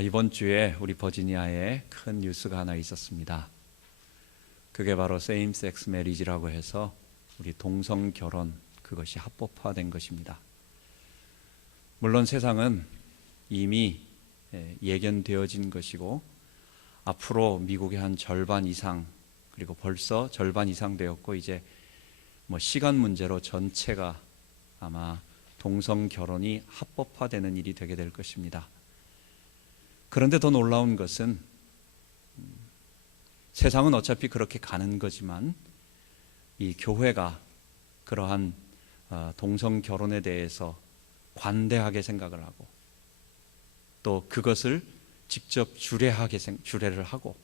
이번 주에 우리 버지니아에 큰 뉴스가 하나 있었습니다. 그게 바로 세임 섹스 메리지라고 해서 우리 동성 결혼, 그것이 합법화된 것입니다. 물론 세상은 이미 예견되어진 것이고 앞으로 미국의 한 절반 이상, 그리고 벌써 절반 이상 되었고 이제 시간 문제로 전체가 아마 동성 결혼이 합법화되는 일이 되게 될 것입니다. 그런데 더 놀라운 것은 세상은 어차피 그렇게 가는 거지만 이 교회가 그러한 동성 결혼에 대해서 관대하게 생각을 하고 또 그것을 직접 주례를 하고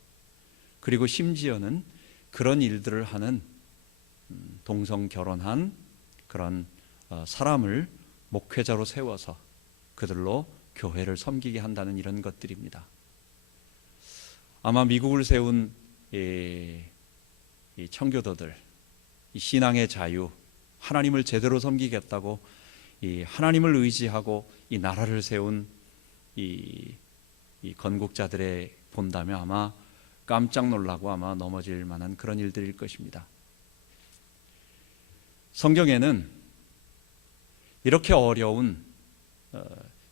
그리고 심지어는 그런 일들을 하는 동성 결혼한 그런 사람을 목회자로 세워서 그들로 교회를 섬기게 한다는 이런 것들입니다. 아마 미국을 세운 이 청교도들, 이 신앙의 자유, 하나님을 제대로 섬기겠다고 이 하나님을 의지하고 이 나라를 세운 이 건국자들의 본다면 아마 깜짝 놀라고 아마 넘어질 만한 그런 일들일 것입니다. 성경에는 이렇게 어려운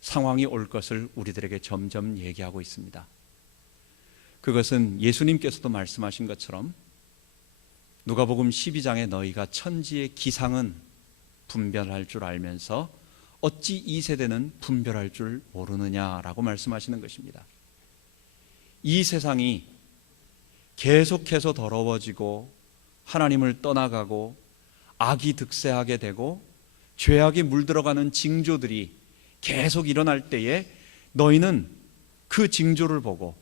상황이 올 것을 우리들에게 점점 얘기하고 있습니다. 그것은 예수님께서도 말씀하신 것처럼 누가복음 12장에 너희가 천지의 기상은 분별할 줄 알면서 어찌 이 세대는 분별할 줄 모르느냐라고 말씀하시는 것입니다. 이 세상이 계속해서 더러워지고 하나님을 떠나가고 악이 득세하게 되고 죄악이 물들어가는 징조들이 계속 일어날 때에 너희는 그 징조를 보고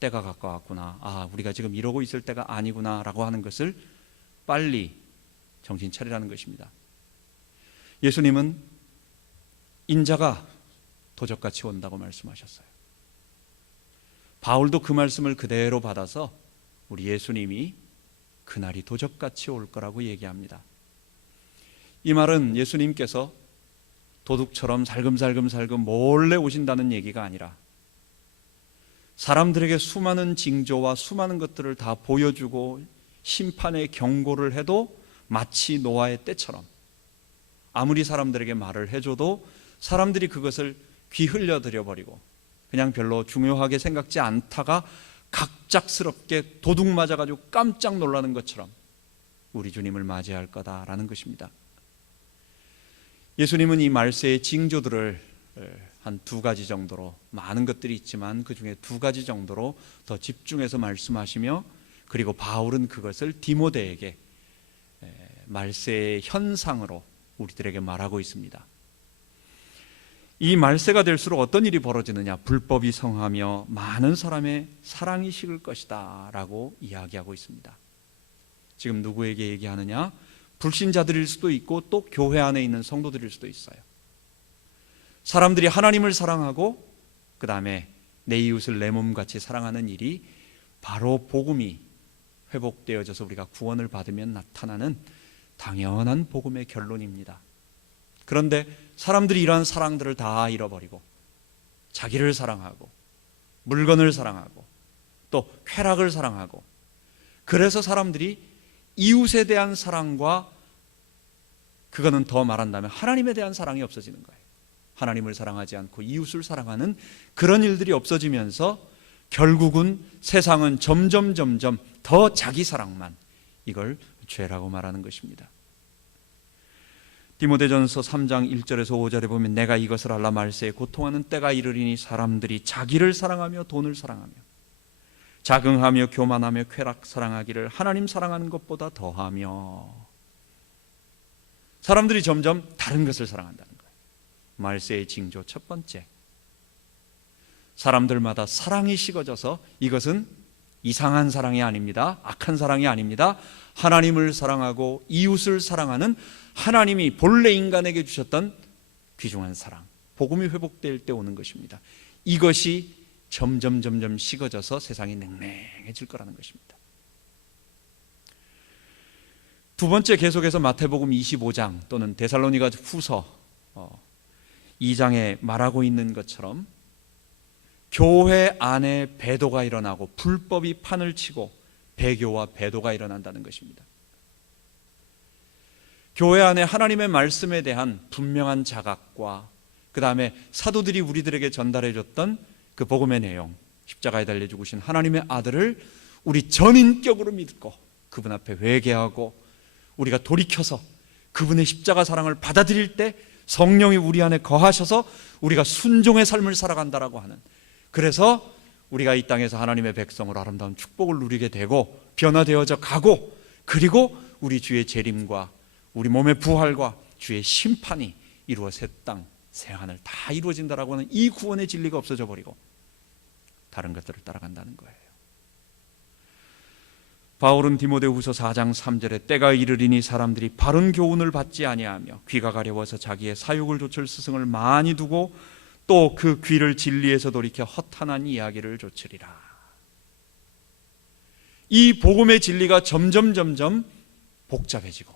때가 가까웠구나, 우리가 지금 이러고 있을 때가 아니구나 라고 하는 것을 빨리 정신 차리라는 것입니다. 예수님은 인자가 도적같이 온다고 말씀하셨어요. 바울도 그 말씀을 그대로 받아서 우리 예수님이 그날이 도적같이 올 거라고 얘기합니다. 이 말은 예수님께서 도둑처럼 살금살금 몰래 오신다는 얘기가 아니라 사람들에게 수많은 징조와 수많은 것들을 다 보여주고 심판의 경고를 해도 마치 노아의 때처럼 아무리 사람들에게 말을 해줘도 사람들이 그것을 귀 흘려들여 버리고 그냥 별로 중요하게 생각지 않다가 갑작스럽게 도둑 맞아가지고 깜짝 놀라는 것처럼 우리 주님을 맞이할 거다라는 것입니다. 예수님은 이 말세의 징조들을 한 2가지 정도로, 많은 것들이 있지만 그 중에 2가지 정도로 더 집중해서 말씀하시며, 그리고 바울은 그것을 디모데에게 말세의 현상으로 우리들에게 말하고 있습니다. 이 말세가 될수록 어떤 일이 벌어지느냐, 불법이 성하며 많은 사람의 사랑이 식을 것이다 라고 이야기하고 있습니다. 지금 누구에게 얘기하느냐? 불신자들일 수도 있고 또 교회 안에 있는 성도들일 수도 있어요. 사람들이 하나님을 사랑하고 그 다음에 내 이웃을 내 몸같이 사랑하는 일이 바로 복음이 회복되어져서 우리가 구원을 받으면 나타나는 당연한 복음의 결론입니다. 그런데 사람들이 이러한 사랑들을 다 잃어버리고 자기를 사랑하고 물건을 사랑하고 또 쾌락을 사랑하고, 그래서 사람들이 이웃에 대한 사랑과, 그거는 더 말한다면 하나님에 대한 사랑이 없어지는 거예요. 하나님을 사랑하지 않고 이웃을 사랑하는 그런 일들이 없어지면서 결국은 세상은 점점 더 자기 사랑만, 이걸 죄라고 말하는 것입니다. 디모데전서 3장 1절에서 5절에 보면 내가 이것을 알라 말세에 고통하는 때가 이르리니 사람들이 자기를 사랑하며 돈을 사랑하며 자긍하며 교만하며 쾌락 사랑하기를 하나님 사랑하는 것보다 더하며. 사람들이 점점 다른 것을 사랑한다는 거예요. 말세의 징조 첫 번째, 사람들마다 사랑이 식어져서 이것은 이상한 사랑이 아닙니다. 악한 사랑이 아닙니다. 하나님을 사랑하고 이웃을 사랑하는 하나님이 본래 인간에게 주셨던 귀중한 사랑, 복음이 회복될 때 오는 것입니다. 이것이 점점 식어져서 세상이 냉랭해질 거라는 것입니다. 두 번째, 계속해서 마태복음 25장 또는 데살로니가 후서 2장에 말하고 있는 것처럼 교회 안에 배도가 일어나고 불법이 판을 치고 배교와 배도가 일어난다는 것입니다. 교회 안에 하나님의 말씀에 대한 분명한 자각과 그 다음에 사도들이 우리들에게 전달해 줬던 그 복음의 내용, 십자가에 달려 죽으신 하나님의 아들을 우리 전인격으로 믿고 그분 앞에 회개하고 우리가 돌이켜서 그분의 십자가 사랑을 받아들일 때 성령이 우리 안에 거하셔서 우리가 순종의 삶을 살아간다라고 하는, 그래서 우리가 이 땅에서 하나님의 백성으로 아름다운 축복을 누리게 되고 변화되어져 가고, 그리고 우리 주의 재림과 우리 몸의 부활과 주의 심판이 이루어 새 땅 새 하늘 다 이루어진다라고 하는 이 구원의 진리가 없어져 버리고 다른 것들을 따라간다는 거예요. 바울은 디모데후서 4장 3절에 때가 이르리니 사람들이 바른 교훈을 받지 아니하며 귀가 가려워서 자기의 사욕을 좇을 스승을 많이 두고 또 그 귀를 진리에서 돌이켜 허탄한 이야기를 좇으리라. 이 복음의 진리가 점점 복잡해지고,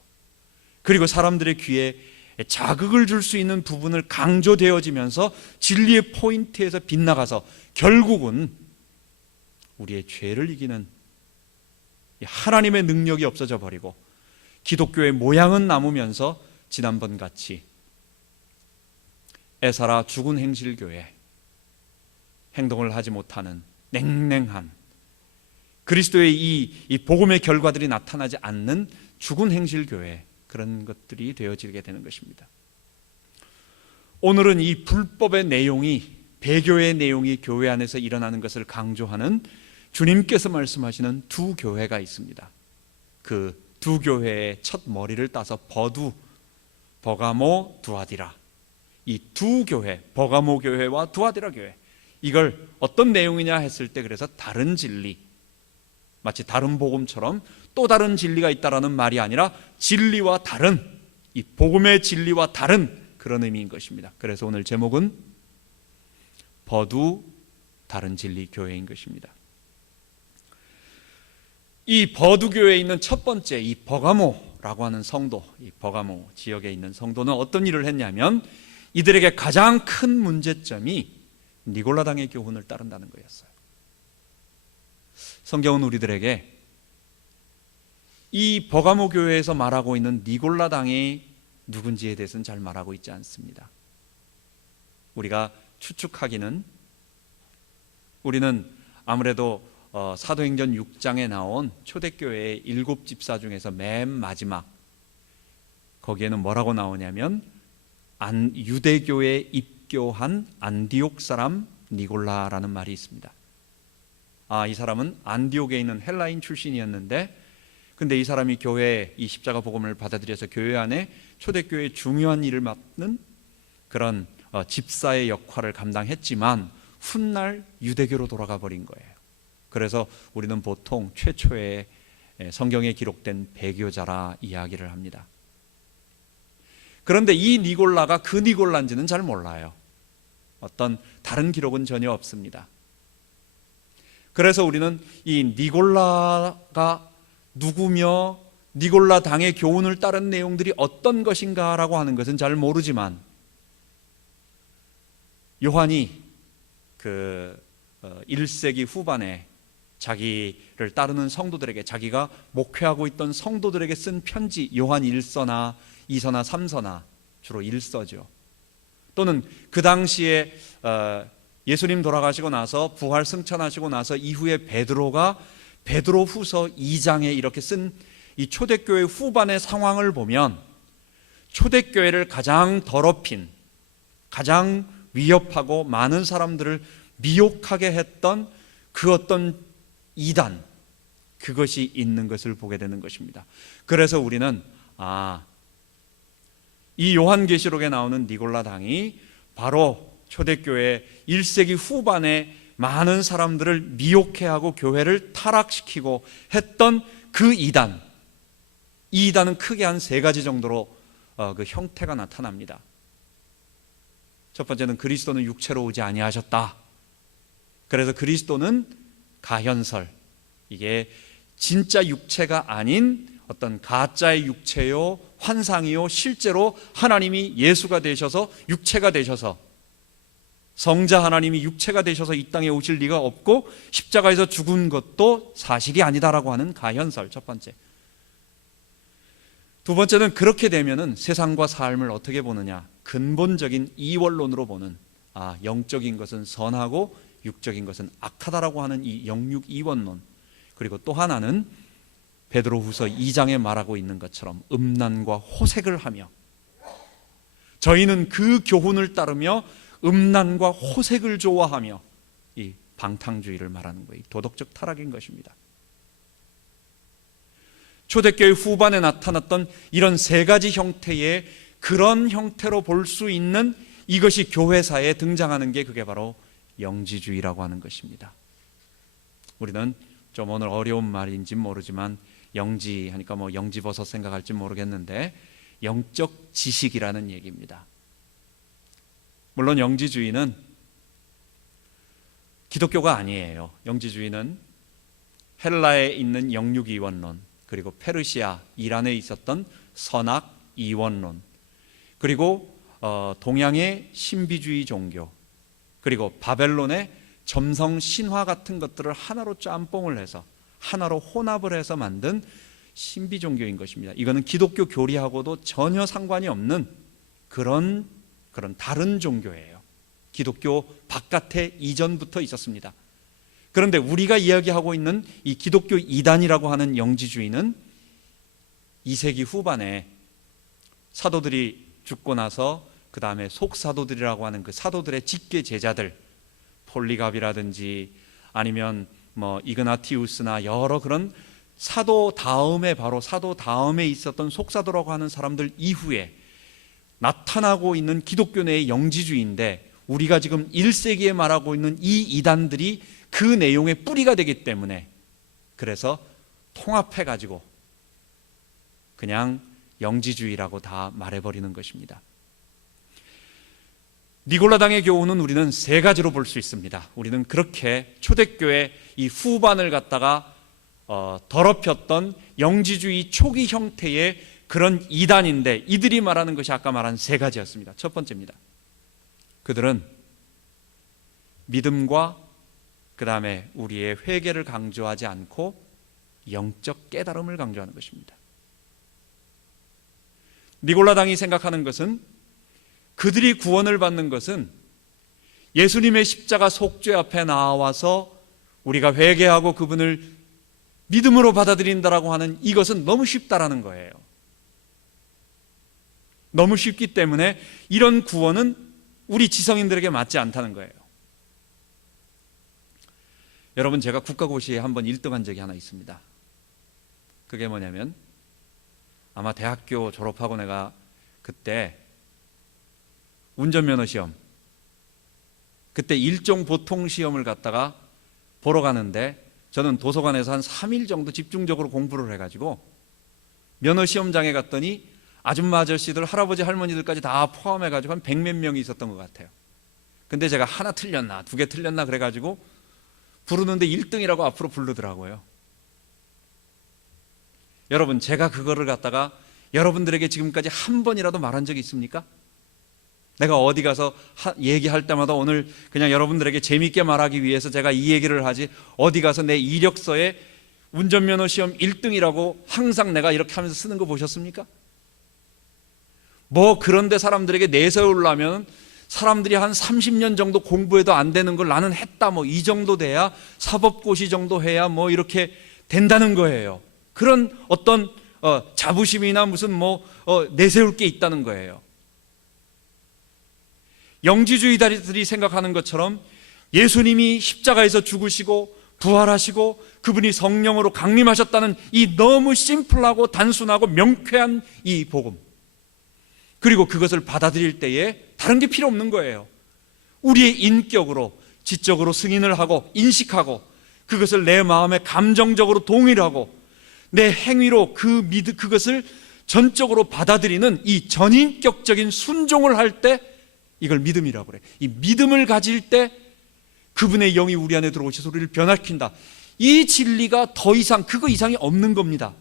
그리고 사람들의 귀에 자극을 줄 수 있는 부분을 강조되어지면서 진리의 포인트에서 빗나가서 결국은 우리의 죄를 이기는 하나님의 능력이 없어져 버리고 기독교의 모양은 남으면서 지난번 같이 애사라 죽은 행실교회, 행동을 하지 못하는 냉랭한 그리스도의 이 복음의 결과들이 나타나지 않는 죽은 행실교회, 그런 것들이 되어지게 되는 것입니다. 오늘은 이 불법의 내용이, 배교의 내용이 교회 안에서 일어나는 것을 강조하는 주님께서 말씀하시는 두 교회가 있습니다. 그 두 교회의 첫 머리를 따서 버가모, 두아디라, 이 두 교회, 버가모 교회와 두아디라 교회, 이걸 어떤 내용이냐 했을 때, 그래서 다른 진리, 마치 다른 복음처럼 또 다른 진리가 있다라는 말이 아니라 진리와 다른, 이 복음의 진리와 다른 그런 의미인 것입니다. 그래서 오늘 제목은 버두 다른 진리 교회인 것입니다. 이 버두 교회에 있는 첫 번째 이 버가모라고 하는 성도, 이 버가모 지역에 있는 성도는 어떤 일을 했냐면 이들에게 가장 큰 문제점이 니골라당의 교훈을 따른다는 거였어요. 성경은 우리들에게 이 버가모 교회에서 말하고 있는 니골라당이 누군지에 대해서는 잘 말하고 있지 않습니다. 우리가 추측하기는, 우리는 아무래도 사도행전 6장에 나온 초대교회의 7집사 중에서 맨 마지막, 거기에는 뭐라고 나오냐면 유대교에 입교한 안디옥 사람 니골라라는 말이 있습니다. 이 사람은 안디옥에 있는 헬라인 출신이었는데, 근데 이 사람이 교회에 이 십자가 복음을 받아들여서 교회 안에 초대교회의 중요한 일을 맡는 그런 집사의 역할을 감당했지만 훗날 유대교로 돌아가 버린 거예요. 그래서 우리는 보통 최초의 성경에 기록된 배교자라 이야기를 합니다. 그런데 이 니골라가 그 니골라인지는 잘 몰라요. 어떤 다른 기록은 전혀 없습니다. 그래서 우리는 이 니골라가 누구며 니골라 당의 교훈을 따른 내용들이 어떤 것인가라고 하는 것은 잘 모르지만, 요한이 그 1세기 후반에 자기를 따르는 성도들에게, 자기가 목회하고 있던 성도들에게 쓴 편지, 요한 1서나 2서나 3서나 주로 1서죠. 또는 그 당시에 예수님 돌아가시고 나서 부활 승천하시고 나서 이후에 베드로가 베드로 후서 2장에 이렇게 쓴 이 초대교회 후반의 상황을 보면 초대교회를 가장 더럽힌, 가장 위협하고 많은 사람들을 미혹하게 했던 그 어떤 이단, 그것이 있는 것을 보게 되는 것입니다. 그래서 우리는 이 요한계시록에 나오는 니골라 당이 바로 초대교회 1세기 후반에 많은 사람들을 미혹해 하고 교회를 타락시키고 했던 그 이단, 이 이단은 크게 한 3가지 정도로 그 형태가 나타납니다. 첫 번째는 그리스도는 육체로 오지 아니하셨다. 그래서 그리스도는 가현설, 이게 진짜 육체가 아닌 어떤 가짜의 육체요, 환상이요, 실제로 하나님이 예수가 되셔서 육체가 되셔서 성자 하나님이 육체가 되셔서 이 땅에 오실 리가 없고 십자가에서 죽은 것도 사실이 아니다라고 하는 가현설, 첫 번째. 두 번째는 그렇게 되면은 세상과 삶을 어떻게 보느냐, 근본적인 이원론으로 보는, 영적인 것은 선하고 육적인 것은 악하다라고 하는 이 영육 이원론. 그리고 또 하나는 베드로후서 2장에 말하고 있는 것처럼 음란과 호색을 하며, 저희는 그 교훈을 따르며 음란과 호색을 좋아하며, 이 방탕주의를 말하는 거예요. 도덕적 타락인 것입니다. 초대교회 후반에 나타났던 이런 세 가지 형태의 그런 형태로 볼 수 있는 이것이 교회사에 등장하는 게 그게 바로 영지주의라고 하는 것입니다. 우리는 좀 오늘 어려운 말인지 모르지만 영지 하니까 뭐 영지버섯 생각할지 모르겠는데 영적 지식이라는 얘기입니다. 물론 영지주의는 기독교가 아니에요. 영지주의는 헬라에 있는 영육이원론, 그리고 페르시아, 이란에 있었던 선악 이원론, 그리고 동양의 신비주의 종교, 그리고 바벨론의 점성 신화 같은 것들을 하나로 짬뽕을 해서 하나로 혼합을 해서 만든 신비 종교인 것입니다. 이거는 기독교 교리하고도 전혀 상관이 없는 그런 다른 종교예요. 기독교 바깥에 이전부터 있었습니다. 그런데 우리가 이야기하고 있는 이 기독교 이단이라고 하는 영지주의는 2세기 후반에 사도들이 죽고 나서 그 다음에 속사도들이라고 하는 그 사도들의 직계 제자들, 폴리갑이라든지 아니면 뭐 이그나티우스나 여러 그런 사도 다음에, 바로 사도 다음에 있었던 속사도라고 하는 사람들 이후에 나타나고 있는 기독교 내의 영지주의인데, 우리가 지금 1세기에 말하고 있는 이 이단들이 그 내용의 뿌리가 되기 때문에, 그래서 통합해가지고 그냥 영지주의라고 다 말해버리는 것입니다. 니골라당의 교훈은 우리는 세 가지로 볼 수 있습니다. 우리는 그렇게 초대교회 이 후반을 갖다가 더럽혔던 영지주의 초기 형태의 그런 이단인데, 이들이 말하는 것이 아까 말한 세 가지였습니다. 첫 번째입니다. 그들은 믿음과 그 다음에 우리의 회개를 강조하지 않고 영적 깨달음을 강조하는 것입니다. 니골라당이 생각하는 것은, 그들이 구원을 받는 것은 예수님의 십자가 속죄 앞에 나와서 우리가 회개하고 그분을 믿음으로 받아들인다라고 하는 이것은 너무 쉽다라는 거예요. 너무 쉽기 때문에 이런 구원은 우리 지성인들에게 맞지 않다는 거예요. 여러분, 제가 국가고시에 한번 1등한 적이 하나 있습니다. 그게 뭐냐면, 아마 대학교 졸업하고 내가 그때 운전면허 시험, 그때 일종 보통 시험을 갖다가 보러 가는데, 저는 도서관에서 한 3일 정도 집중적으로 공부를 해가지고 면허 시험장에 갔더니 아줌마 아저씨들, 할아버지 할머니들까지 다 포함해가지고 한 100몇 명이 있었던 것 같아요. 근데 제가 하나 틀렸나 2개 틀렸나 그래가지고 부르는데 1등이라고 앞으로 부르더라고요. 여러분, 제가 그거를 갖다가 여러분들에게 지금까지 한 번이라도 말한 적이 있습니까? 내가 어디 가서 얘기할 때마다 오늘 그냥 여러분들에게 재미있게 말하기 위해서 제가 이 얘기를 하지, 어디 가서 내 이력서에 운전면허 시험 1등이라고 항상 내가 이렇게 하면서 쓰는 거 보셨습니까? 뭐 그런데 사람들에게 내세우려면 사람들이 한 30년 정도 공부해도 안 되는 걸 나는 했다, 뭐 이 정도 돼야, 사법고시 정도 해야 뭐 이렇게 된다는 거예요. 그런 어떤 자부심이나 무슨 내세울 게 있다는 거예요. 영지주의자들이 생각하는 것처럼 예수님이 십자가에서 죽으시고 부활하시고 그분이 성령으로 강림하셨다는 이 너무 심플하고 단순하고 명쾌한 이 복음, 그리고 그것을 받아들일 때에 다른 게 필요 없는 거예요. 우리의 인격으로 지적으로 승인을 하고 인식하고 그것을 내 마음에 감정적으로 동의하고 내 행위로 그것을 전적으로 받아들이는 이 전인격적인 순종을 할 때, 이걸 믿음이라고 그래. 이 믿음을 가질 때 그분의 영이 우리 안에 들어오셔서 우리를 변화시킨다. 이 진리가 더 이상, 그거 이상이 없는 겁니다.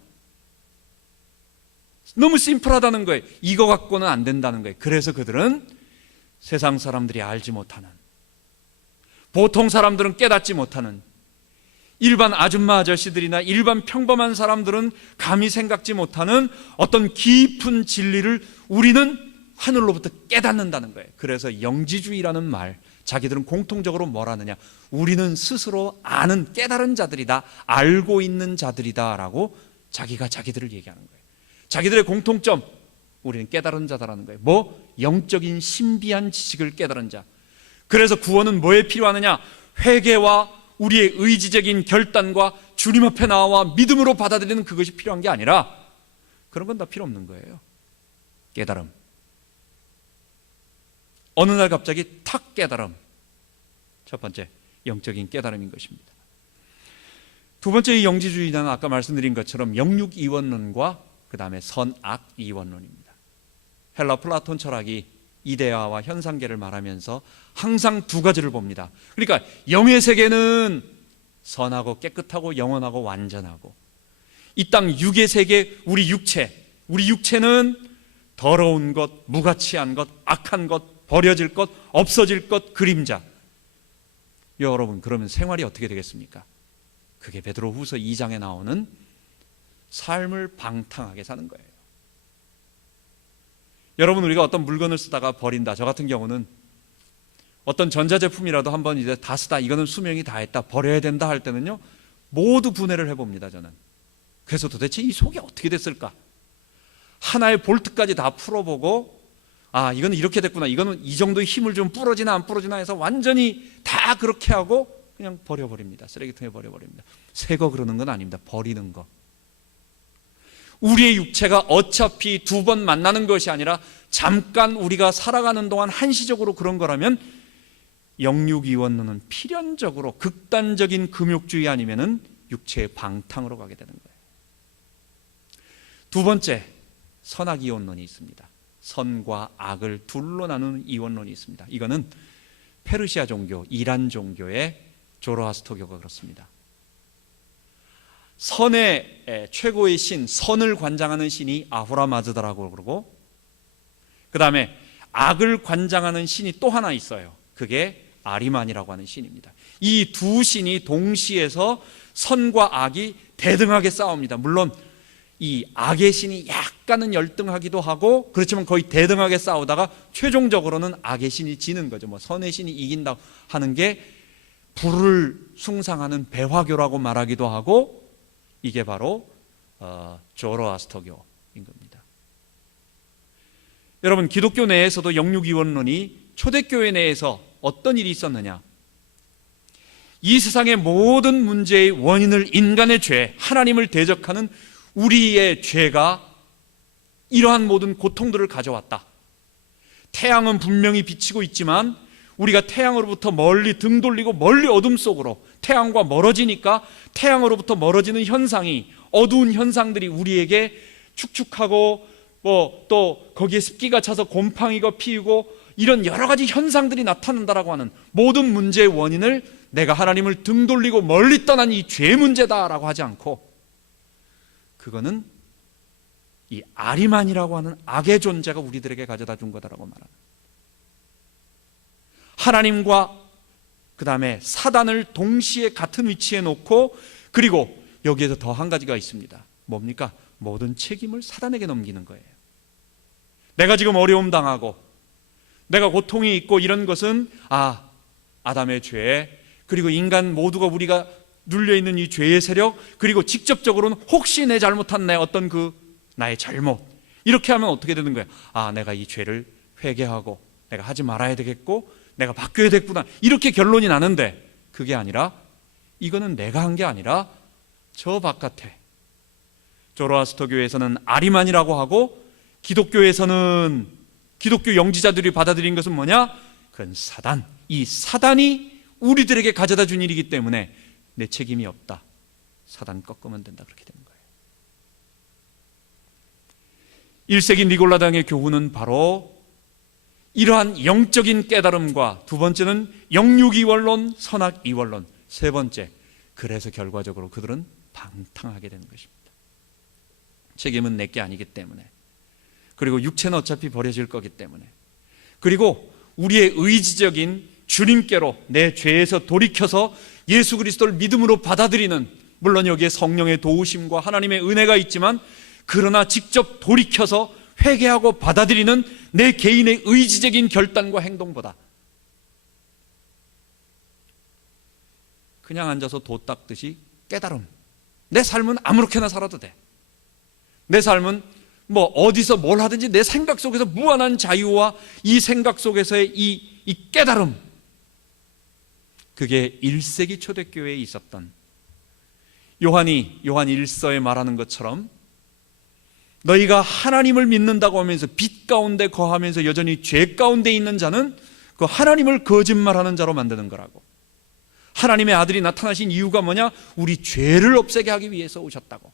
너무 심플하다는 거예요. 이거 갖고는 안 된다는 거예요. 그래서 그들은 세상 사람들이 알지 못하는 보통 사람들은 깨닫지 못하는, 일반 아줌마 아저씨들이나 일반 평범한 사람들은 감히 생각지 못하는 어떤 깊은 진리를 우리는 하늘로부터 깨닫는다는 거예요. 그래서 영지주의라는 말, 자기들은 공통적으로 뭘 하느냐, 우리는 스스로 아는 깨달은 자들이다, 알고 있는 자들이다 라고 자기들을 얘기하는 거예요. 자기들의 공통점, 우리는 깨달은 자다라는 거예요. 뭐? 영적인 신비한 지식을 깨달은 자. 그래서 구원은 뭐에 필요하느냐? 회개와 우리의 의지적인 결단과 주님 앞에 나와 믿음으로 받아들이는 그것이 필요한 게 아니라, 그런 건 다 필요 없는 거예요. 깨달음. 어느 날 갑자기 탁 깨달음. 첫 번째, 영적인 깨달음인 것입니다. 두 번째, 이 영지주의는 아까 말씀드린 것처럼 영육이원론과 그 다음에 선악이원론입니다. 헬라 플라톤 철학이 이데아와 현상계를 말하면서 항상 두 가지를 봅니다. 그러니까 영의 세계는 선하고 깨끗하고 영원하고 완전하고, 이 땅 육의 세계, 우리 육체는 더러운 것, 무가치한 것, 악한 것, 버려질 것, 없어질 것, 그림자. 여러분, 그러면 생활이 어떻게 되겠습니까? 그게 베드로후서 2장에 나오는 삶을 방탕하게 사는 거예요. 여러분, 우리가 어떤 물건을 쓰다가 버린다. 저 같은 경우는 어떤 전자제품이라도 한번 이제 다 쓰다, 이거는 수명이 다 했다, 버려야 된다 할 때는요, 모두 분해를 해봅니다, 저는. 그래서 도대체 이 속이 어떻게 됐을까? 하나의 볼트까지 다 풀어보고, 아, 이거는 이렇게 됐구나, 이거는 이 정도의 힘을 좀 부러지나 안 부러지나 해서 완전히 다 그렇게 하고 그냥 버려버립니다. 쓰레기통에 버려버립니다. 새 거 그러는 건 아닙니다. 버리는 거. 우리의 육체가 어차피 두 번 만나는 것이 아니라 잠깐 우리가 살아가는 동안 한시적으로 그런 거라면, 영육이원론은 필연적으로 극단적인 금욕주의 아니면은 육체의 방탕으로 가게 되는 거예요. 두 번째, 선악이원론이 있습니다. 선과 악을 둘로 나누는 이원론이 있습니다. 이거는 페르시아 종교, 이란 종교의 조로아스터교가 그렇습니다. 선의 최고의 신, 선을 관장하는 신이 아후라마즈다라고 그러고, 그 다음에 악을 관장하는 신이 또 하나 있어요. 그게 아리만이라고 하는 신입니다. 이 두 신이 동시에서 선과 악이 대등하게 싸웁니다. 물론 이 악의 신이 약간은 열등하기도 하고, 그렇지만 거의 대등하게 싸우다가 최종적으로는 악의 신이 지는 거죠. 뭐 선의 신이 이긴다 하는 게 불을 숭상하는 배화교라고 말하기도 하고, 이게 바로 조로아스터교인 겁니다. 여러분, 기독교 내에서도 영육이원론이 초대교회 내에서 어떤 일이 있었느냐? 이 세상의 모든 문제의 원인을 인간의 죄, 하나님을 대적하는 우리의 죄가 이러한 모든 고통들을 가져왔다. 태양은 분명히 비치고 있지만 우리가 태양으로부터 멀리 등 돌리고 멀리 어둠 속으로, 태양과 멀어지니까 태양으로부터 멀어지는 현상이, 어두운 현상들이 우리에게 축축하고 또 거기에 습기가 차서 곰팡이가 피우고 이런 여러 가지 현상들이 나타난다라고 하는 모든 문제의 원인을 내가 하나님을 등 돌리고 멀리 떠난 이 죄 문제다라고 하지 않고, 그거는 이 아리만이라고 하는 악의 존재가 우리들에게 가져다 준 거다라고 말하는, 하나님과 그 다음에 사단을 동시에 같은 위치에 놓고, 그리고 여기에서 더 한 가지가 있습니다. 뭡니까? 모든 책임을 사단에게 넘기는 거예요. 내가 지금 어려움 당하고 내가 고통이 있고 이런 것은 아담의 죄, 그리고 인간 모두가 우리가 눌려있는 이 죄의 세력, 그리고 직접적으로는 혹시 내 잘못한 내 어떤 나의 잘못, 이렇게 하면 어떻게 되는 거예요? 내가 이 죄를 회개하고 내가 하지 말아야 되겠고 내가 바뀌어야 됐구나, 이렇게 결론이 나는데, 그게 아니라, 이거는 내가 한 게 아니라 저 바깥에, 조로아스터교에서는 아리만이라고 하고, 기독교에서는, 기독교 영지자들이 받아들인 것은 뭐냐? 그건 사단. 이 사단이 우리들에게 가져다 준 일이기 때문에 내 책임이 없다, 사단 꺾으면 된다, 그렇게 되는 거예요. 1세기 니골라당의 교훈은 바로 이러한 영적인 깨달음과, 두 번째는 영육이원론, 선악이원론, 세 번째, 그래서 결과적으로 그들은 방탕하게 되는 것입니다. 책임은 내게 아니기 때문에, 그리고 육체는 어차피 버려질 거기 때문에, 그리고 우리의 의지적인 주님께로 내 죄에서 돌이켜서 예수 그리스도를 믿음으로 받아들이는, 물론 여기에 성령의 도우심과 하나님의 은혜가 있지만, 그러나 직접 돌이켜서 회개하고 받아들이는 내 개인의 의지적인 결단과 행동보다 그냥 앉아서 도 닦듯이 깨달음, 내 삶은 아무렇게나 살아도 돼, 내 삶은 뭐 어디서 뭘 하든지 내 생각 속에서 무한한 자유와 이 생각 속에서의 이 깨달음, 그게 1세기 초대교회에 있었던, 요한이 요한 1서에 말하는 것처럼 너희가 하나님을 믿는다고 하면서 빛 가운데 거하면서 여전히 죄 가운데 있는 자는 그 하나님을 거짓말하는 자로 만드는 거라고. 하나님의 아들이 나타나신 이유가 뭐냐? 우리 죄를 없애게 하기 위해서 오셨다고.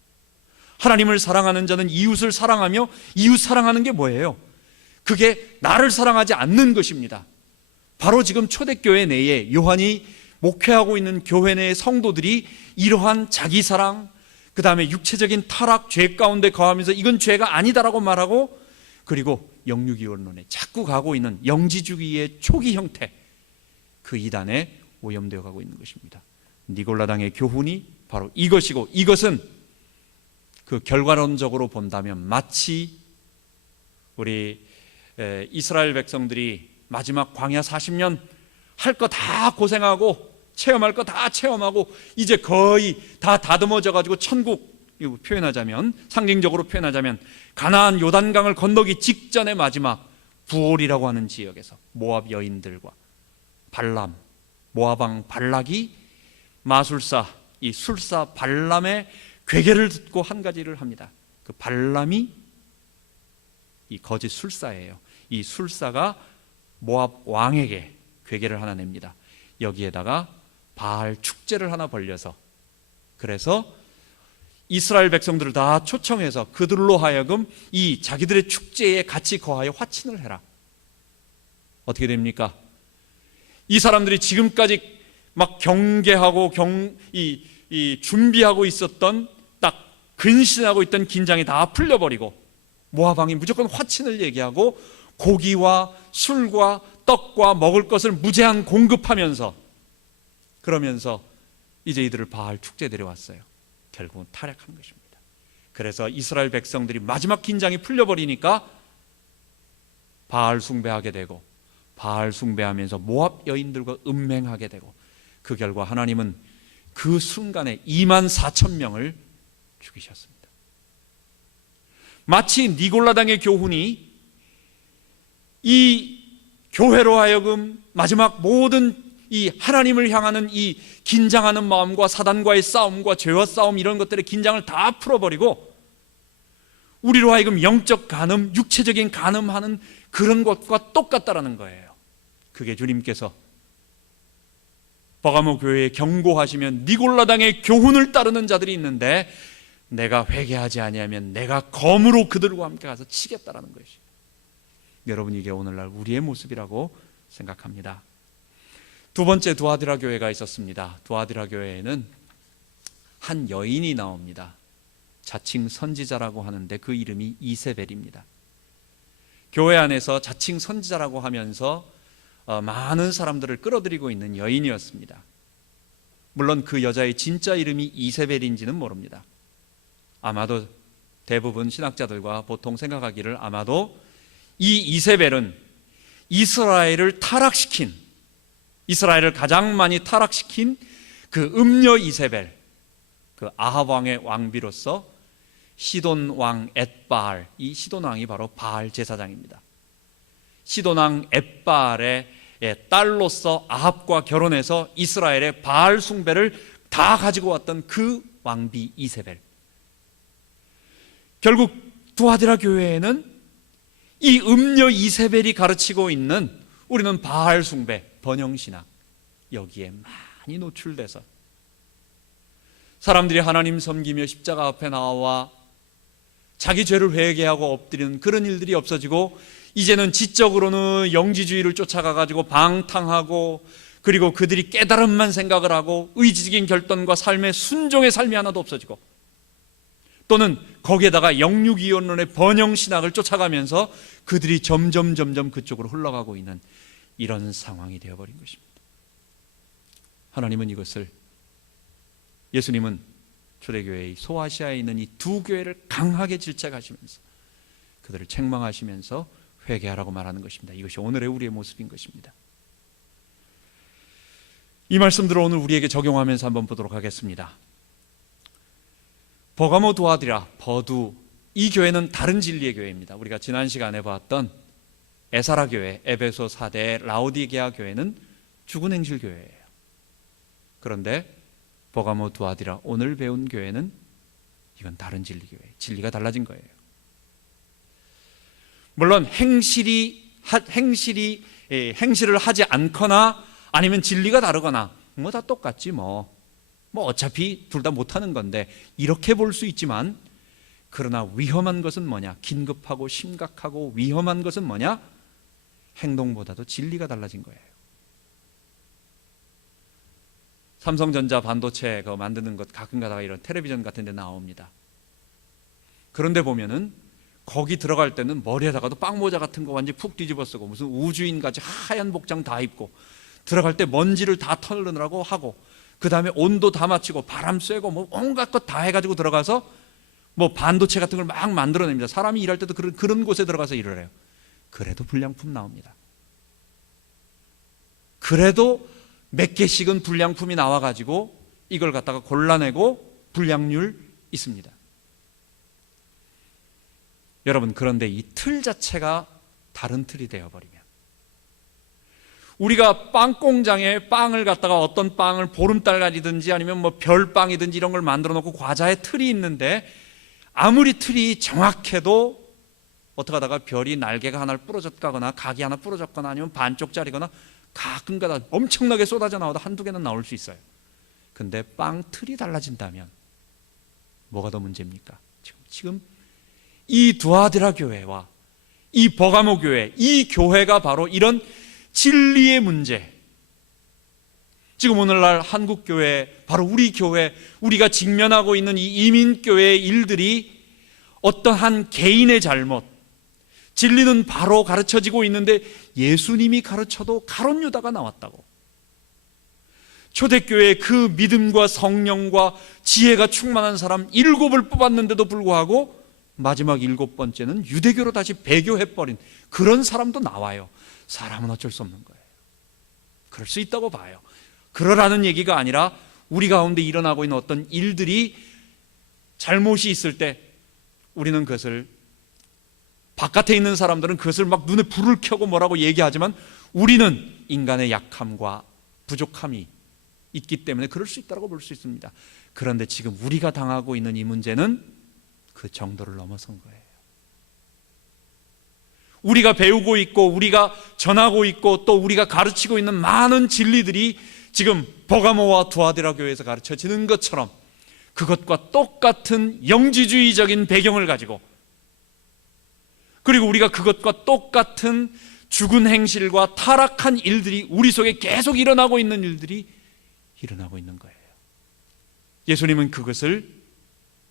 하나님을 사랑하는 자는 이웃을 사랑하며, 이웃 사랑하는 게 뭐예요? 그게 나를 사랑하지 않는 것입니다. 바로 지금 초대교회 내에 요한이 목회하고 있는 교회 내의 성도들이 이러한 자기사랑, 그 다음에 육체적인 타락, 죄 가운데 거하면서 이건 죄가 아니다라고 말하고, 그리고 영육이원론에 자꾸 가고 있는 영지주의의 초기 형태, 그 이단에 오염되어 가고 있는 것입니다. 니골라당의 교훈이 바로 이것이고, 이것은 그 결과론적으로 본다면 마치 우리 이스라엘 백성들이 마지막 광야 40년 할 거 다 고생하고 체험할 거 다 체험하고 이제 거의 다 다듬어져 가지고 천국, 표현하자면, 상징적으로 표현하자면 가나안 요단강을 건너기 직전의 마지막 부올이라고 하는 지역에서 모압 여인들과 발람, 모압 왕 발락이 마술사, 이 술사 발람의 괴계를 듣고 한 가지를 합니다. 그 발람이 이 거짓 술사예요. 이 술사가 모압 왕에게 괴계를 하나 냅니다. 여기에다가 바알 축제를 하나 벌려서, 그래서 이스라엘 백성들을 다 초청해서 그들로 하여금 이 자기들의 축제에 같이 거하여 화친을 해라. 어떻게 됩니까? 이 사람들이 지금까지 막 경계하고 준비하고 있었던, 딱 근신하고 있던 긴장이 다 풀려버리고 모압 왕이 무조건 화친을 얘기하고 고기와 술과 떡과 먹을 것을 무제한 공급하면서, 그러면서 이제 이들을 바알 축제 데려왔어요. 결국은 타락한 것입니다. 그래서 이스라엘 백성들이 마지막 긴장이 풀려버리니까 바알 숭배하게 되고, 바알 숭배하면서 모압 여인들과 음행하게 되고, 그 결과 하나님은 그 순간에 24,000명을 죽이셨습니다. 마치 니골라당의 교훈이 이 교회로 하여금 마지막 모든 이 하나님을 향하는 이 긴장하는 마음과 사단과의 싸움과 죄와 싸움, 이런 것들의 긴장을 다 풀어버리고 우리로 하여금 영적 간음, 육체적인 간음하는 그런 것과 똑같다라는 거예요. 그게 주님께서 버가모 교회에 경고하시면 니골라당의 교훈을 따르는 자들이 있는데 내가 회개하지 아니하면 내가 검으로 그들과 함께 가서 치겠다라는 것이에요. 여러분, 이게 오늘날 우리의 모습이라고 생각합니다. 두 번째 두아디라 교회가 있었습니다. 두아디라 교회에는 한 여인이 나옵니다. 자칭 선지자라고 하는데 그 이름이 이세벨입니다. 교회 안에서 자칭 선지자라고 하면서 많은 사람들을 끌어들이고 있는 여인이었습니다. 물론 그 여자의 진짜 이름이 이세벨인지는 모릅니다. 아마도 대부분 신학자들과 보통 생각하기를 아마도 이 이세벨은 이스라엘을 타락시킨, 이스라엘을 가장 많이 타락시킨 그 음녀 이세벨, 그 아합 왕의 왕비로서 시돈 왕 엣바알, 이 시돈 왕이 바로 바알 제사장입니다. 시돈 왕 엣바알의 딸로서 아합과 결혼해서 이스라엘의 바알 숭배를 다 가지고 왔던 그 왕비 이세벨. 결국 두아디라 교회에는 이 음녀 이세벨이 가르치고 있는 우리는 바알 숭배, 번영신학, 여기에 많이 노출돼서 사람들이 하나님 섬기며 십자가 앞에 나와 자기 죄를 회개하고 엎드리는 그런 일들이 없어지고, 이제는 지적으로는 영지주의를 쫓아가가지고 방탕하고, 그리고 그들이 깨달음만 생각을 하고 의지적인 결단과 삶의 순종의 삶이 하나도 없어지고, 또는 거기에다가 영육이원론의 번영신학을 쫓아가면서 그들이 점점 그쪽으로 흘러가고 있는 이런 상황이 되어버린 것입니다. 하나님은 이것을, 예수님은 초대교회의 소아시아에 있는 이 두 교회를 강하게 질책하시면서 그들을 책망하시면서 회개하라고 말하는 것입니다. 이것이 오늘의 우리의 모습인 것입니다. 이 말씀들을 오늘 우리에게 적용하면서 한번 보도록 하겠습니다. 버가모 두아디라, 버두, 이 교회는 다른 진리의 교회입니다. 우리가 지난 시간에 봤던 에사라 교회, 에베소 4대 라오디게아 교회는 죽은 행실 교회예요. 그런데 버가모 두아디라, 오늘 배운 교회는 이건 다른 진리 교회, 진리가 달라진 거예요. 물론 행실을 하지 않거나 아니면 진리가 다르거나 뭐 다 똑같지 뭐 어차피 둘 다 못하는 건데 이렇게 볼 수 있지만, 그러나 위험한 것은 뭐냐? 긴급하고 심각하고 위험한 것은 뭐냐? 행동보다도 진리가 달라진 거예요. 삼성전자 반도체 만드는 것 가끔 가다가 이런 텔레비전 같은 데 나옵니다. 그런데 보면은 거기 들어갈 때는 머리에다가도 빵모자 같은 거 완전히 푹 뒤집어 쓰고 무슨 우주인같이 하얀 복장 다 입고 들어갈 때 먼지를 다 털느라고 하고, 그 다음에 온도 다 맞추고 바람 쐬고 뭐 온갖 것 다 해가지고 들어가서 뭐 반도체 같은 걸 막 만들어냅니다. 사람이 일할 때도 그런 곳에 들어가서 일을 해요. 그래도 불량품 나옵니다. 그래도 몇 개씩은 불량품이 나와가지고 이걸 갖다가 골라내고 불량률 있습니다. 여러분, 그런데 이 틀 자체가 다른 틀이 되어버리면, 우리가 빵 공장에 빵을 갖다가 어떤 빵을 보름달걀이든지 아니면 뭐 별빵이든지 이런 걸 만들어 놓고 과자에 틀이 있는데, 아무리 틀이 정확해도 어떻게 하다가 별이 날개가 하나 부러졌거나 각이 하나 부러졌거나 아니면 반쪽짜리거나 가끔가다 엄청나게 쏟아져 나와도 한두 개는 나올 수 있어요. 근데 빵 틀이 달라진다면 뭐가 더 문제입니까? 지금 이 두아디라 교회와 이 버가모 교회, 이 교회가 바로 이런 진리의 문제, 지금 오늘날 한국교회, 바로 우리 교회, 우리가 직면하고 있는 이 이민교회의 일들이 어떠한 개인의 잘못, 진리는 바로 가르쳐지고 있는데 예수님이 가르쳐도 가룟 유다가 나왔다고, 초대교회의 그 믿음과 성령과 지혜가 충만한 사람 7을 뽑았는데도 불구하고 마지막 7번째는 유대교로 다시 배교해버린 그런 사람도 나와요. 사람은 어쩔 수 없는 거예요. 그럴 수 있다고 봐요. 그러라는 얘기가 아니라 우리 가운데 일어나고 있는 어떤 일들이 잘못이 있을 때 우리는 그것을, 바깥에 있는 사람들은 그것을 막 눈에 불을 켜고 뭐라고 얘기하지만 우리는 인간의 약함과 부족함이 있기 때문에 그럴 수 있다고 볼 수 있습니다. 그런데 지금 우리가 당하고 있는 이 문제는 그 정도를 넘어선 거예요. 우리가 배우고 있고 우리가 전하고 있고 또 우리가 가르치고 있는 많은 진리들이 지금 버가모와 두아디라 교회에서 가르쳐지는 것처럼 그것과 똑같은 영지주의적인 배경을 가지고, 그리고 우리가 그것과 똑같은 죽은 행실과 타락한 일들이 우리 속에 계속 일어나고 있는 일들이 일어나고 있는 거예요. 예수님은 그것을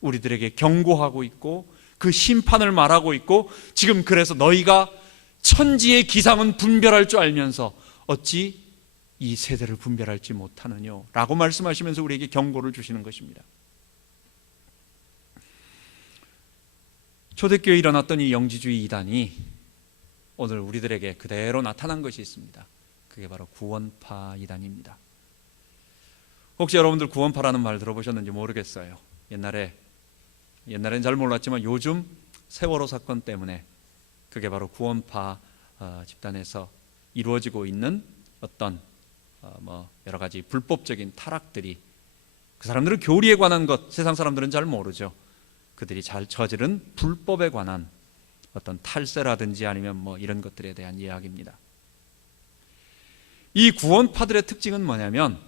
우리들에게 경고하고 있고 그 심판을 말하고 있고, 지금 그래서 너희가 천지의 기상은 분별할 줄 알면서 어찌 이 세대를 분별할지 못하느냐 라고 말씀하시면서 우리에게 경고를 주시는 것입니다. 초대교회에 일어났던 이 영지주의 이단이 오늘 우리들에게 그대로 나타난 것이 있습니다. 그게 바로 구원파 이단입니다. 혹시 여러분들 구원파라는 말 들어보셨는지 모르겠어요. 옛날엔 잘 몰랐지만 요즘 세월호 사건 때문에 그게 바로 구원파 집단에서 이루어지고 있는 어떤 여러 가지 불법적인 타락들이, 그 사람들은 교리에 관한 것 세상 사람들은 잘 모르죠. 그들이 잘 저지른 불법에 관한 어떤 탈세라든지 아니면 이런 것들에 대한 이야기입니다. 이 구원파들의 특징은 뭐냐면,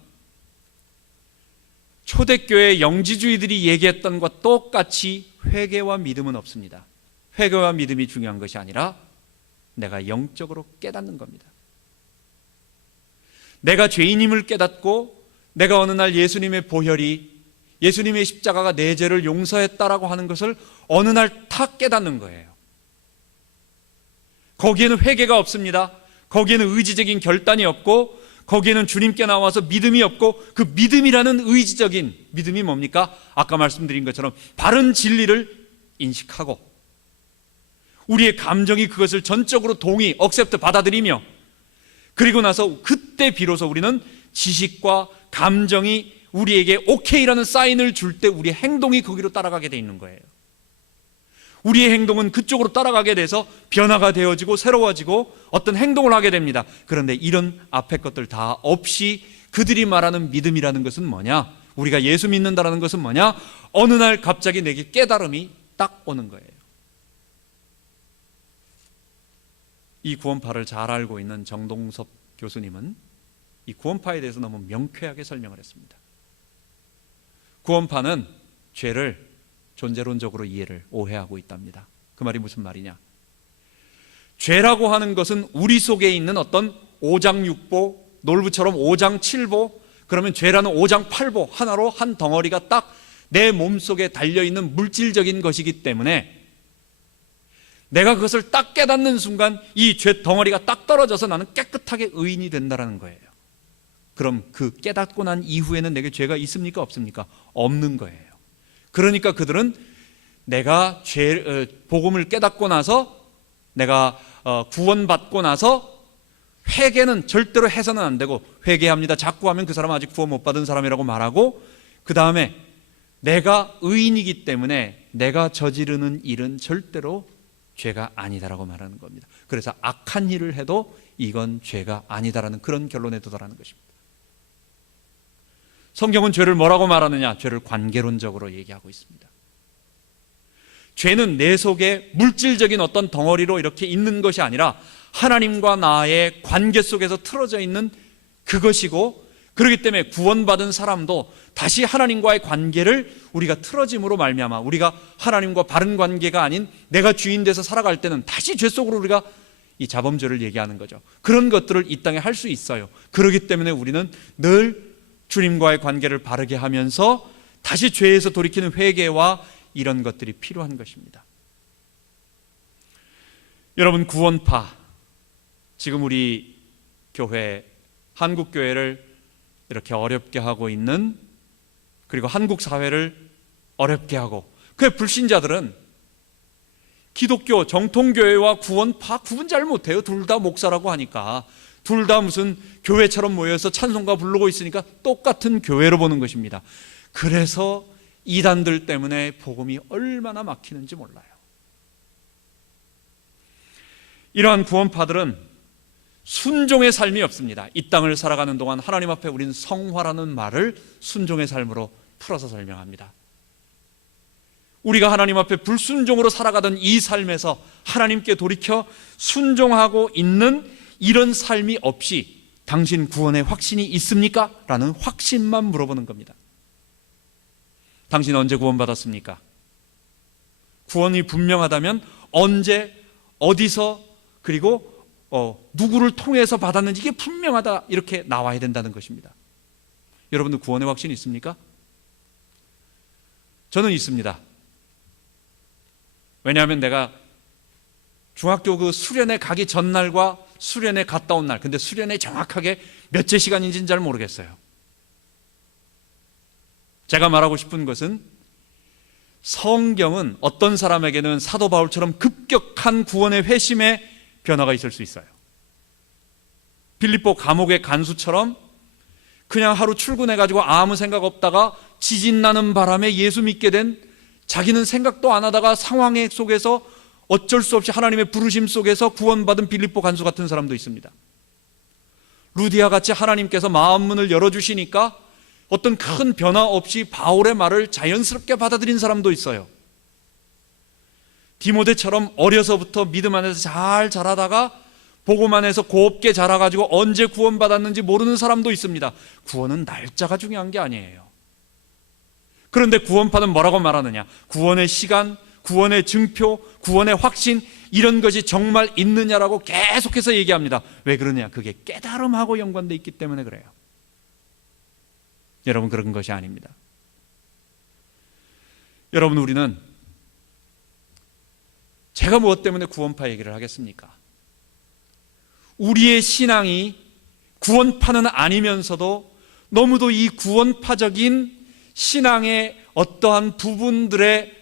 초대교회 영지주의들이 얘기했던 것과 똑같이 회개와 믿음은 없습니다. 회개와 믿음이 중요한 것이 아니라 내가 영적으로 깨닫는 겁니다. 내가 죄인임을 깨닫고 내가 어느 날 예수님의 보혈이, 예수님의 십자가가 내 죄를 용서했다라고 하는 것을 어느 날 탁 깨닫는 거예요. 거기에는 회개가 없습니다. 거기에는 의지적인 결단이 없고 거기에는 주님께 나와서 믿음이 없고, 그 믿음이라는 의지적인 믿음이 뭡니까? 아까 말씀드린 것처럼 바른 진리를 인식하고 우리의 감정이 그것을 전적으로 억셉트 받아들이며, 그리고 나서 그때 비로소 우리는 지식과 감정이 우리에게 오케이라는 사인을 줄 때 우리의 행동이 거기로 따라가게 돼 있는 거예요. 우리의 행동은 그쪽으로 따라가게 돼서 변화가 되어지고 새로워지고 어떤 행동을 하게 됩니다. 그런데 이런 앞에 것들 다 없이 그들이 말하는 믿음이라는 것은 뭐냐? 우리가 예수 믿는다라는 것은 뭐냐? 어느 날 갑자기 내게 깨달음이 딱 오는 거예요. 이 구원파를 잘 알고 있는 정동섭 교수님은 이 구원파에 대해서 너무 명쾌하게 설명을 했습니다. 구원파는 죄를 존재론적으로 오해하고 있답니다. 그 말이 무슨 말이냐? 죄라고 하는 것은 우리 속에 있는 어떤 오장육보, 놀부처럼 오장칠보, 그러면 죄라는 오장팔보 하나로 한 덩어리가 딱 내 몸속에 달려있는 물질적인 것이기 때문에 내가 그것을 딱 깨닫는 순간 이 죄 덩어리가 딱 떨어져서 나는 깨끗하게 의인이 된다는 거예요. 그럼 그 깨닫고 난 이후에는 내게 죄가 있습니까? 없습니까? 없는 거예요. 그러니까 그들은 내가 복음을 깨닫고 나서, 내가 구원받고 나서 회개는 절대로 해서는 안 되고, 회개합니다 자꾸 하면 그 사람은 아직 구원 못 받은 사람이라고 말하고, 그 다음에 내가 의인이기 때문에 내가 저지르는 일은 절대로 죄가 아니다라고 말하는 겁니다. 그래서 악한 일을 해도 이건 죄가 아니다라는 그런 결론에 도달하는 것입니다. 성경은 죄를 뭐라고 말하느냐? 죄를 관계론적으로 얘기하고 있습니다. 죄는 내 속에 물질적인 어떤 덩어리로 이렇게 있는 것이 아니라 하나님과 나의 관계 속에서 틀어져 있는 그것이고, 그렇기 때문에 구원받은 사람도 다시 하나님과의 관계를 우리가 틀어짐으로 말미암아 우리가 하나님과 바른 관계가 아닌 내가 주인 돼서 살아갈 때는 다시 죄 속으로 우리가 이 자범죄를 얘기하는 거죠. 그런 것들을 이 땅에 할 수 있어요. 그렇기 때문에 우리는 늘 주님과의 관계를 바르게 하면서 다시 죄에서 돌이키는 회개와 이런 것들이 필요한 것입니다. 여러분, 구원파, 지금 우리 교회, 한국교회를 이렇게 어렵게 하고 있는, 그리고 한국 사회를 어렵게 하고, 그 불신자들은 기독교 정통교회와 구원파 구분 잘 못해요. 둘 다 목사라고 하니까, 둘 다 무슨 교회처럼 모여서 찬송가 부르고 있으니까 똑같은 교회로 보는 것입니다. 그래서 이단들 때문에 복음이 얼마나 막히는지 몰라요. 이러한 구원파들은 순종의 삶이 없습니다. 이 땅을 살아가는 동안 하나님 앞에 우리는 성화라는 말을 순종의 삶으로 풀어서 설명합니다. 우리가 하나님 앞에 불순종으로 살아가던 이 삶에서 하나님께 돌이켜 순종하고 있는 이런 삶이 없이 당신 구원의 확신이 있습니까? 라는 확신만 물어보는 겁니다. 당신 언제 구원받았습니까? 구원이 분명하다면 언제, 어디서, 그리고 누구를 통해서 받았는지 이게 분명하다, 이렇게 나와야 된다는 것입니다. 여러분들 구원의 확신이 있습니까? 저는 있습니다. 왜냐하면 내가 중학교 그 수련회 가기 전날과 수련회 갔다 온 날, 근데 수련회 정확하게 몇째 시간인지는 잘 모르겠어요. 제가 말하고 싶은 것은 성경은 어떤 사람에게는 사도 바울처럼 급격한 구원의 회심의 변화가 있을 수 있어요. 빌립보 감옥의 간수처럼 그냥 하루 출근해가지고 아무 생각 없다가 지진 나는 바람에 예수 믿게 된, 자기는 생각도 안 하다가 상황 속에서 어쩔 수 없이 하나님의 부르심 속에서 구원받은 빌립보 간수 같은 사람도 있습니다. 루디아 같이 하나님께서 마음문을 열어주시니까 어떤 큰 변화 없이 바울의 말을 자연스럽게 받아들인 사람도 있어요. 디모데처럼 어려서부터 믿음 안에서 잘 자라다가 복음 안에서 곱게 자라가지고 언제 구원받았는지 모르는 사람도 있습니다. 구원은 날짜가 중요한 게 아니에요. 그런데 구원파는 뭐라고 말하느냐? 구원의 시간, 구원의 증표, 구원의 확신, 이런 것이 정말 있느냐라고 계속해서 얘기합니다. 왜 그러냐? 그게 깨달음하고 연관되어 있기 때문에 그래요. 여러분, 그런 것이 아닙니다. 여러분, 우리는, 제가 무엇 때문에 구원파 얘기를 하겠습니까? 우리의 신앙이 구원파는 아니면서도 너무도 이 구원파적인 신앙의 어떠한 부분들의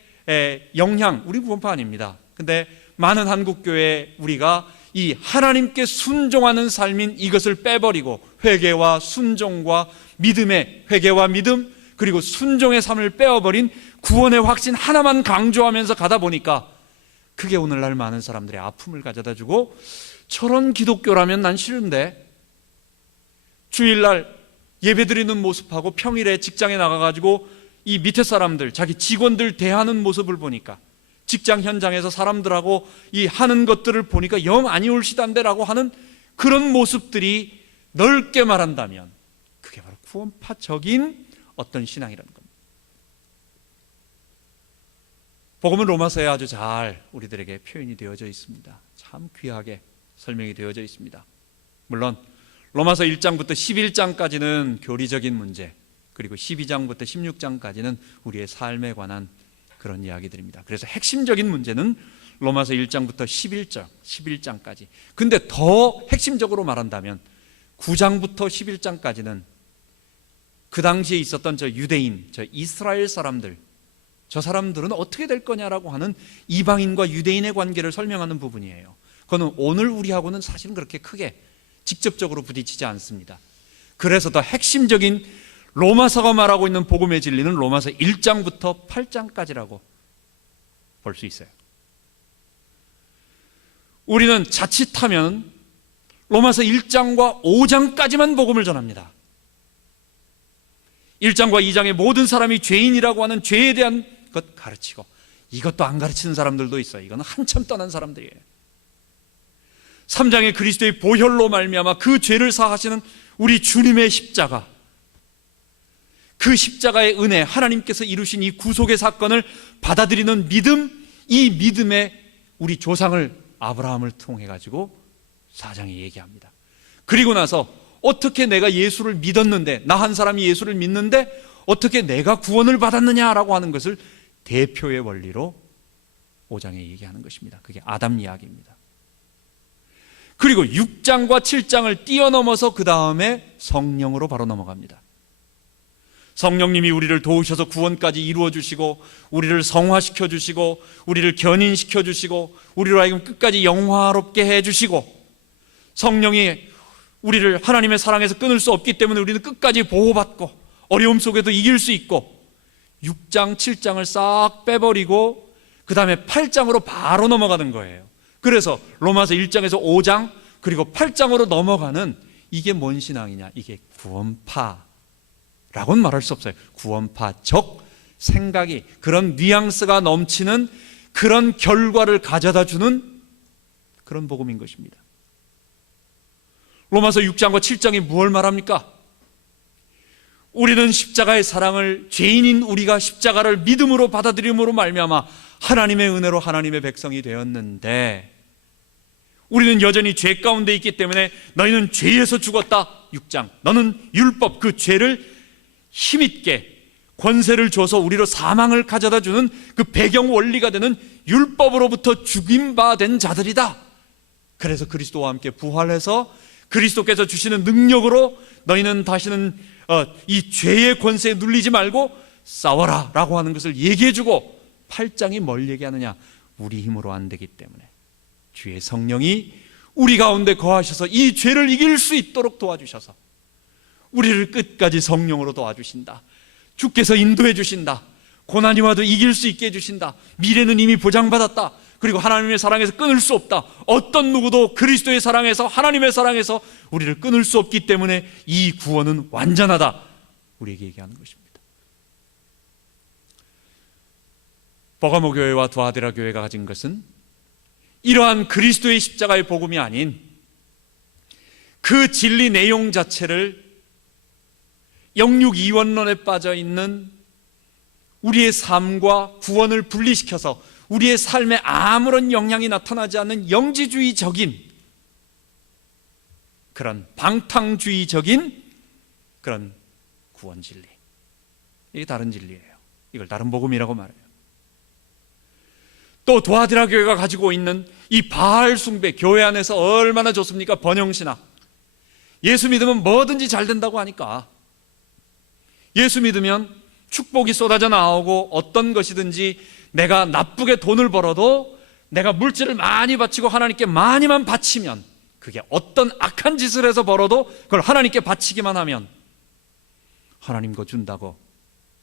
영향, 우리 구원파 아닙니다. 근데 많은 한국교회 우리가 이 하나님께 순종하는 삶인 이것을 빼버리고 회개와 순종과 믿음의 회개와 믿음 그리고 순종의 삶을 빼어버린 구원의 확신 하나만 강조하면서 가다 보니까 그게 오늘날 많은 사람들의 아픔을 가져다주고, 저런 기독교라면 난 싫은데 주일날 예배드리는 모습하고 평일에 직장에 나가가지고 이 밑에 사람들, 자기 직원들 대하는 모습을 보니까, 직장 현장에서 사람들하고 이 하는 것들을 보니까 영 아니올시단데라고 하는 그런 모습들이 넓게 말한다면 그게 바로 구원파적인 어떤 신앙이라는 겁니다. 복음은 로마서에 아주 잘 우리들에게 표현이 되어져 있습니다. 참 귀하게 설명이 되어져 있습니다. 물론 로마서 1장부터 11장까지는 교리적인 문제, 그리고 12장부터 16장까지는 우리의 삶에 관한 그런 이야기들입니다. 그래서 핵심적인 문제는 로마서 1장부터 11장까지. 근데 더 핵심적으로 말한다면 9장부터 11장까지는 그 당시에 있었던 저 유대인, 저 이스라엘 사람들, 저 사람들은 어떻게 될 거냐라고 하는 이방인과 유대인의 관계를 설명하는 부분이에요. 그거는 오늘 우리하고는 사실은 그렇게 크게 직접적으로 부딪히지 않습니다. 그래서 더 핵심적인 로마서가 말하고 있는 복음의 진리는 로마서 1장부터 8장까지라고 볼 수 있어요. 우리는 자칫하면 로마서 1장과 5장까지만 복음을 전합니다. 1장과 2장의 모든 사람이 죄인이라고 하는 죄에 대한 것 가르치고, 이것도 안 가르치는 사람들도 있어요. 이거는 한참 떠난 사람들이에요. 3장의 그리스도의 보혈로 말미암아 그 죄를 사하시는 우리 주님의 십자가, 그 십자가의 은혜, 하나님께서 이루신 이 구속의 사건을 받아들이는 믿음, 이 믿음에 우리 조상을 아브라함을 통해 가지고 4장에 얘기합니다. 그리고 나서 어떻게 내가 예수를 믿었는데, 나 한 사람이 예수를 믿는데 어떻게 내가 구원을 받았느냐라고 하는 것을 대표의 원리로 5장에 얘기하는 것입니다. 그게 아담 이야기입니다. 그리고 6장과 7장을 뛰어넘어서 그 다음에 성령으로 바로 넘어갑니다. 성령님이 우리를 도우셔서 구원까지 이루어 주시고, 우리를 성화시켜 주시고, 우리를 견인시켜 주시고, 우리로 하여금 끝까지 영화롭게 해 주시고, 성령이 우리를 하나님의 사랑에서 끊을 수 없기 때문에 우리는 끝까지 보호받고 어려움 속에도 이길 수 있고, 6장, 7장을 싹 빼버리고 그 다음에 8장으로 바로 넘어가는 거예요. 그래서 로마서 1장에서 5장 그리고 8장으로 넘어가는, 이게 뭔 신앙이냐? 이게 구원파라고는 말할 수 없어요. 구원파적 생각이, 그런 뉘앙스가 넘치는 그런 결과를 가져다 주는 그런 복음인 것입니다. 로마서 6장과 7장이 무엇을 말합니까? 우리는 십자가의 사랑을, 죄인인 우리가 십자가를 믿음으로 받아들임으로 말미암아 하나님의 은혜로 하나님의 백성이 되었는데, 우리는 여전히 죄 가운데 있기 때문에 너희는 죄에서 죽었다. 6장, 너는 율법, 그 죄를 힘있게 권세를 줘서 우리로 사망을 가져다 주는 그 배경 원리가 되는 율법으로부터 죽임받은 자들이다. 그래서 그리스도와 함께 부활해서 그리스도께서 주시는 능력으로 너희는 다시는 이 죄의 권세에 눌리지 말고 싸워라 라고 하는 것을 얘기해주고, 8장이 뭘 얘기하느냐? 우리 힘으로 안 되기 때문에 주의 성령이 우리 가운데 거하셔서 이 죄를 이길 수 있도록 도와주셔서 우리를 끝까지 성령으로 도와주신다. 주께서 인도해 주신다. 고난이 와도 이길 수 있게 해주신다. 미래는 이미 보장받았다. 그리고 하나님의 사랑에서 끊을 수 없다. 어떤 누구도 그리스도의 사랑에서, 하나님의 사랑에서 우리를 끊을 수 없기 때문에 이 구원은 완전하다. 우리에게 얘기하는 것입니다. 버가모 교회와 두아데라 교회가 가진 것은 이러한 그리스도의 십자가의 복음이 아닌 그 진리 내용 자체를 영육 이원론에 빠져 있는 우리의 삶과 구원을 분리시켜서 우리의 삶에 아무런 영향이 나타나지 않는 영지주의적인, 그런 방탕주의적인 그런 구원 진리, 이게 다른 진리예요. 이걸 다른 복음이라고 말해요. 또 두아디라 교회가 가지고 있는 이 바알 숭배, 교회 안에서 얼마나 좋습니까? 번영신학. 예수 믿으면 뭐든지 잘 된다고 하니까, 예수 믿으면 축복이 쏟아져 나오고 어떤 것이든지 내가 나쁘게 돈을 벌어도 내가 물질을 많이 바치고 하나님께 많이만 바치면, 그게 어떤 악한 짓을 해서 벌어도 그걸 하나님께 바치기만 하면 하나님 거 준다고,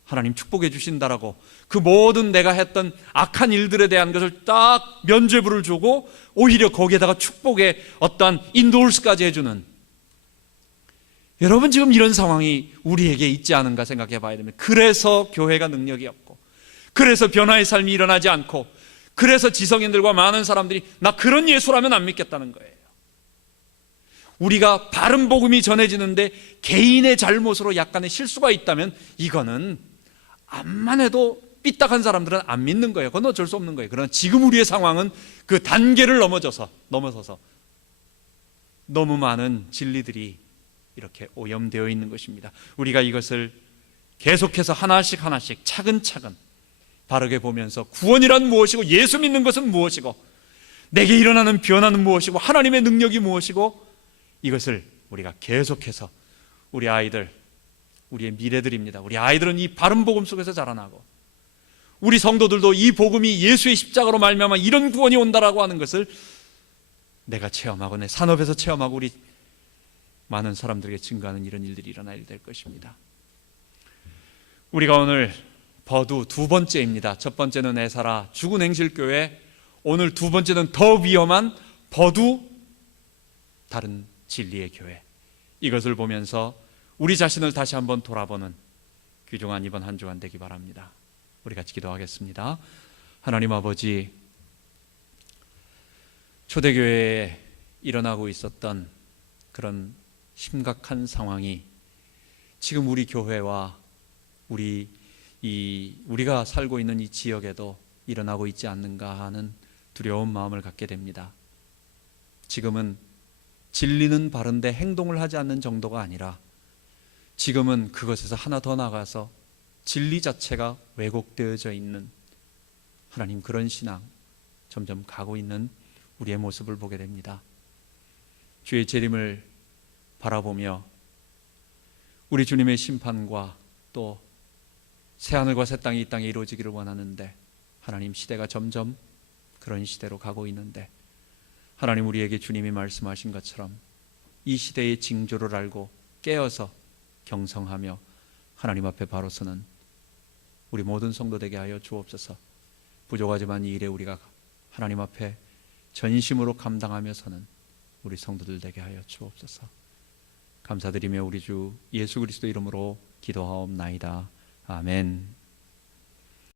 하나님 축복해 주신다라고 그 모든 내가 했던 악한 일들에 대한 것을 딱 면죄부를 주고 오히려 거기에다가 축복의 어떠한 인도울스까지 해주는, 여러분 지금 이런 상황이 우리에게 있지 않은가 생각해 봐야 됩니다. 그래서 교회가 능력이 없고, 그래서 변화의 삶이 일어나지 않고, 그래서 지성인들과 많은 사람들이 나 그런 예수라면 안 믿겠다는 거예요. 우리가 바른 복음이 전해지는데 개인의 잘못으로 약간의 실수가 있다면 이거는 암만 해도 삐딱한 사람들은 안 믿는 거예요. 그건 어쩔 수 없는 거예요. 그러나 지금 우리의 상황은 그 단계를 넘어서서 너무 많은 진리들이 이렇게 오염되어 있는 것입니다. 우리가 이것을 계속해서 하나씩 차근차근 바르게 보면서 구원이란 무엇이고, 예수 믿는 것은 무엇이고, 내게 일어나는 변화는 무엇이고, 하나님의 능력이 무엇이고, 이것을 우리가 계속해서 우리 아이들, 우리의 미래들입니다. 우리 아이들은 이 바른 복음 속에서 자라나고, 우리 성도들도 이 복음이 예수의 십자가로 말미암아 이런 구원이 온다라고 하는 것을 내가 체험하고 내 산업에서 체험하고 우리 많은 사람들에게 증거하는 이런 일들이 일어나야 될 것입니다. 우리가 오늘 버두 두 번째입니다. 첫 번째는 에사라 죽은 행실교회, 오늘 두 번째는 더 위험한 버두 다른 진리의 교회, 이것을 보면서 우리 자신을 다시 한번 돌아보는 귀중한 이번 한 주간 되기 바랍니다. 우리 같이 기도하겠습니다. 하나님 아버지, 초대교회에 일어나고 있었던 그런 심각한 상황이 지금 우리 교회와 우리가 살고 있는 이 지역에도 일어나고 있지 않는가 하는 두려운 마음을 갖게 됩니다. 지금은 진리는 바른데 행동을 하지 않는 정도가 아니라 지금은 그것에서 하나 더 나가서 진리 자체가 왜곡되어져 있는, 하나님 그런 신앙 점점 가고 있는 우리의 모습을 보게 됩니다. 주의 재림을 바라보며 우리 주님의 심판과 또 새하늘과 새 땅이 이 땅에 이루어지기를 원하는데, 하나님 시대가 점점 그런 시대로 가고 있는데, 하나님 우리에게 주님이 말씀하신 것처럼 이 시대의 징조를 알고 깨어서 경성하며 하나님 앞에 바로 서는 우리 모든 성도 되게 하여 주옵소서. 부족하지만 이 일에 우리가 하나님 앞에 전심으로 감당하며 서는 우리 성도들 되게 하여 주옵소서. 감사드리며 우리 주 예수 그리스도 이름으로 기도하옵나이다. 아멘.